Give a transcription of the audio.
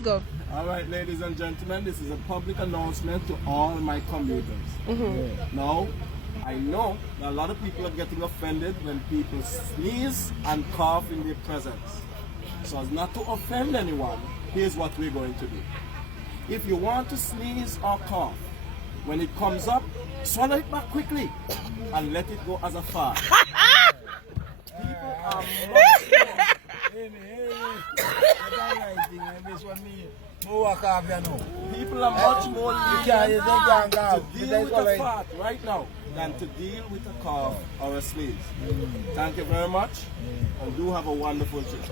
let's go. All right, ladies and gentlemen, this is a public announcement to all my commuters. Now, I know that a lot of people are getting offended when people sneeze and cough in their presence. So as not to offend anyone, here's what we're going to do. If you want to sneeze or cough, when it comes up, swallow it back quickly and let it go as a fart. People are People are much more lenient to deal with a fart right now than to deal with a cough or a sneeze. Thank you very much, and do have a wonderful trip.